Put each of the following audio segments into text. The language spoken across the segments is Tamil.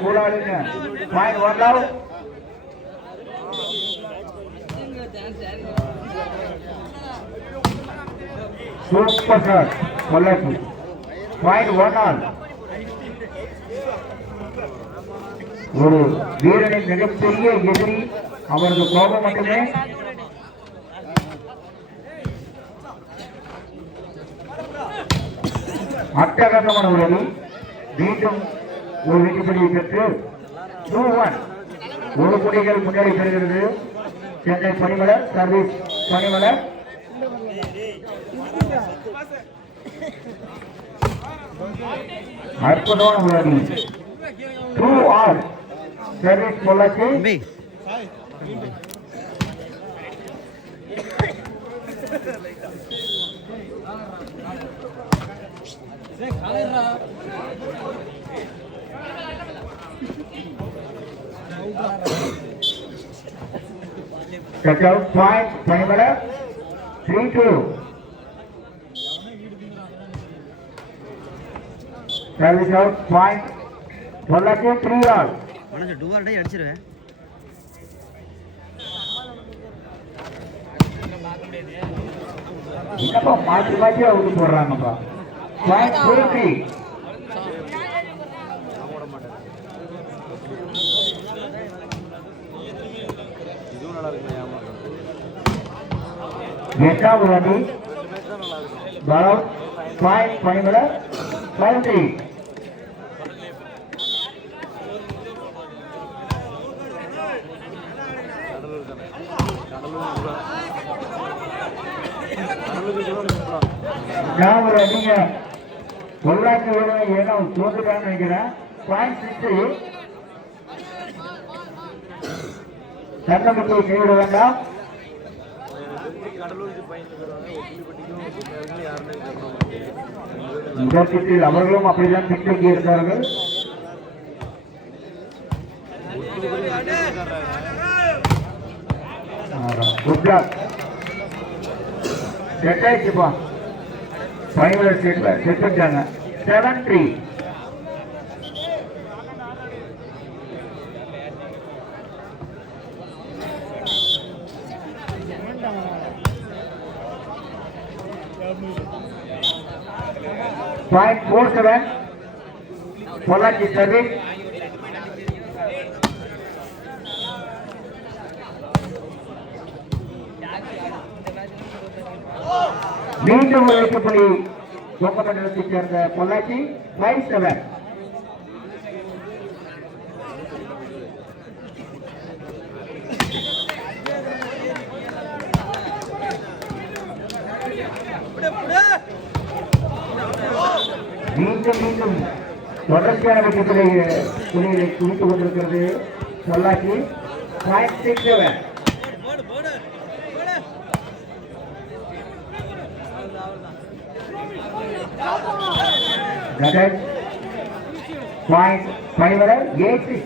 Point one love. Super shot. Pollaki. Point one all. ஒரு வீரனின் மிகப்பெரிய எதிரி அவரது கோபம் மட்டுமே. அட்டகாசமான ஒரு அணி மீண்டும் ஒரு வெற்றிப்படியை பெற்று 2-1 ஒரு புள்ளிகள் முன்னேறி பெறுகிறது சென்னை பனிமலர் சர்வீஸ் பனிமலர். அற்புதமான ஒரு அணி 2-all service Pollachi. Check out point Panimala 3-2. Service out point Pollaki 3-all. மனசு டூவால் டை அடிச்சிருவேன். என்னப்பா மாற்றி மாற்றி அவுட் போடுறாங்கப்பா. Point 2-3. எட்டாவது அணி பலம் பாயிண்ட் பனிமலை 5-3. ஒரு அணிங்க பொள்ளாச்சி ஏன்னா தோற்றுட்டான்னு நினைக்கிறேன். பாயிண்ட் 6 சட்டமன்றத்தை கைவிட வேண்டாம். முதல் அவர்களும் அப்படிதான் பின்தங்கி இருந்தார்கள். செட்டாயிடுச்சுப்பா பைனல் ஸ்டேட்ல செட் பண்ணிட்டாங்க 7-3. Point 4-7 Pollachi service. மீண்டும் ஒரு வெற்றிப்புள்ளி மண்டலத்தை சேர்ந்த பொள்ளாச்சி 5-7. மீண்டும் தொடர்ச்சியான வெற்றிப்புள்ளியை குவித்துக் கொண்டிருக்கிறது பொள்ளாச்சி 5-6-7. Point 5-8-6.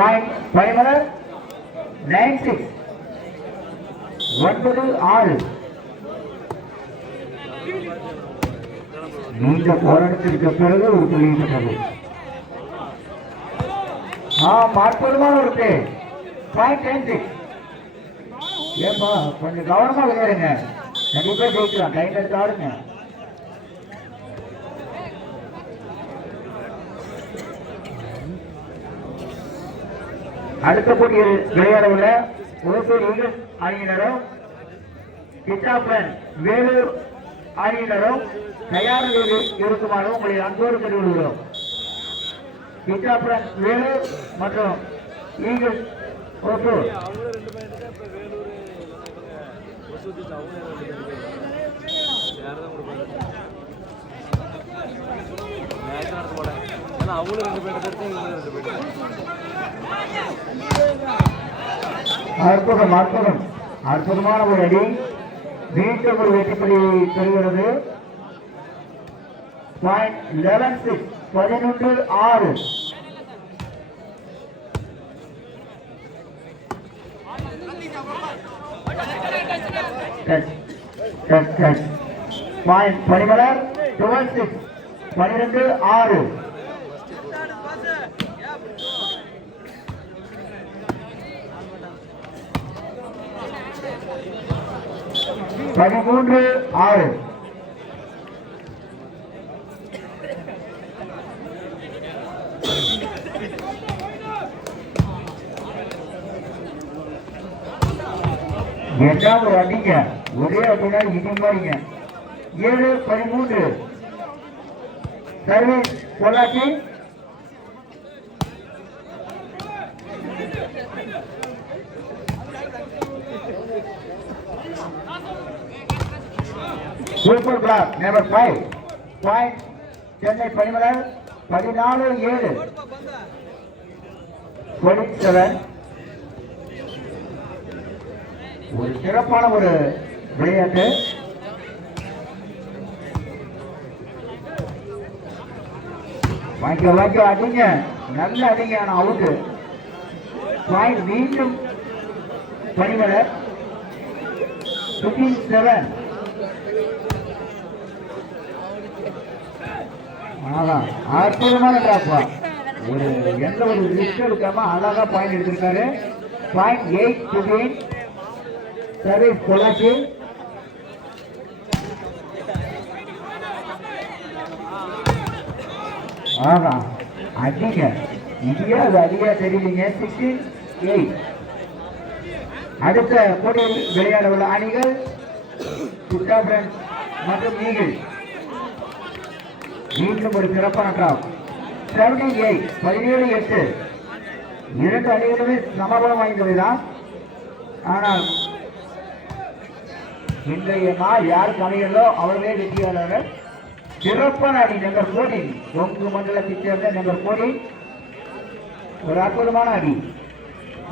Point 5-9-6 9-6. நீண்ட போராட்டத்திற்கு பிறகு ஒரு புள்ளி பெற்றது. அற்புதமான ஒரு பே. Point 10-6. ஏப்பா கொஞ்சம் கவனமா விளையாடுங்க, கண்டிப்பா ஜெயிக்கலாம். டைம் எடுத்து ஆடுங்க. அடுத்த போட்டியில் விளையாட உள்ள ஓசூர் ஈகிள்ஸ் அணியினரும் கிட்டாப்ளன் வேலூர் அணியினரும் தயார் நிலையில் இருக்குமாறு உங்களை அன்போடு தெரிவிக்கிறோம். கிட்டாப்ளன் வேலூர் மற்றும் ஈகிள்ஸ் ஓசூர் அற்புதம் அற்புதம் அற்புதமான ஒரு அடி மீண்டும் ஒரு வெற்றிப்படி பெறுகிறது. 11-6 11-6. பனிமலர் 12-6 12-6. பதிமூன்று 6. என்ன ஒரு அடிங்க, ஒரே அப்படின்னா இது மாதிரிங்க. 7-13 service Pollachi. Super black number 5 point Chennai Panimalar 14-7 27. ஒரு சிறப்பான ஒரு விளையாட்டு. வாங்கிக்க அடிங்க, நல்ல அடிங்க. ஆனா அவுட்டு. பாயிண்ட் மீண்டும் பனிமலர் 15-7. அற்புதமான டிராப்பா. ஒரு எந்த ஒரு ரிஸ்க் எடுக்காம அழகா பாயிண்ட் எடுத்திருக்காரு. Point 8-15 service Pollachi. ஆகா அடிங்க, இந்தியா அது அதிகா தெரியலீங்க. 16-8. அடுத்த போட்டியில் விளையாட உள்ள அணிகள் சுட்டா பிரான்ஸ் மற்றும் ஈகிள். மீண்டும் ஒரு சிறப்பான டாப். 17-8 17-8. இரண்டு அணிகளுமே சமபலம் வாய்ந்தவைதான். ஆனால் இன்றைய நாள் யாருக்கு அமைகிறதோ அவர்களே வெற்றியாளர்கள். சிறப்பான அணி நம்பர் 14 கொங்கு மண்டலத்தைச் சேர்ந்த நம்பர் 14 ஒரு அற்புதமான அணி.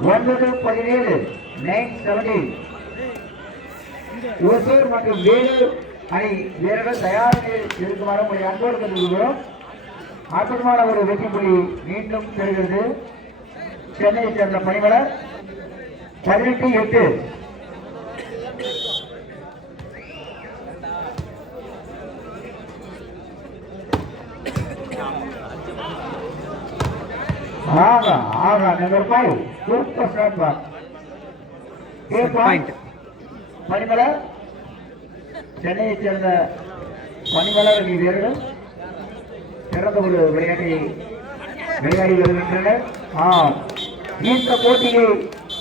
9-17 9-17. ஒசூர் மற்றும் வேலூர் அணி வீரர்கள் தயாராக இருக்குமாறு உங்களை அன்போடு கொண்டிருக்கிறோம். அற்புதமான ஒரு வெற்றி புள்ளி மீண்டும் பெறுகிறது சென்னையை சேர்ந்த பணிமலர். 18-8. ஆகா ஆகா நம்பர் 5 சூப்பர் ஷாட் பார். பாயிண்ட் பனிமலர் சென்னையை சேர்ந்த பனிமலர் அணி வீரர்கள் சிறந்த ஒரு விளையாட்டை விளையாடி வருகின்றனர். இந்த போட்டியை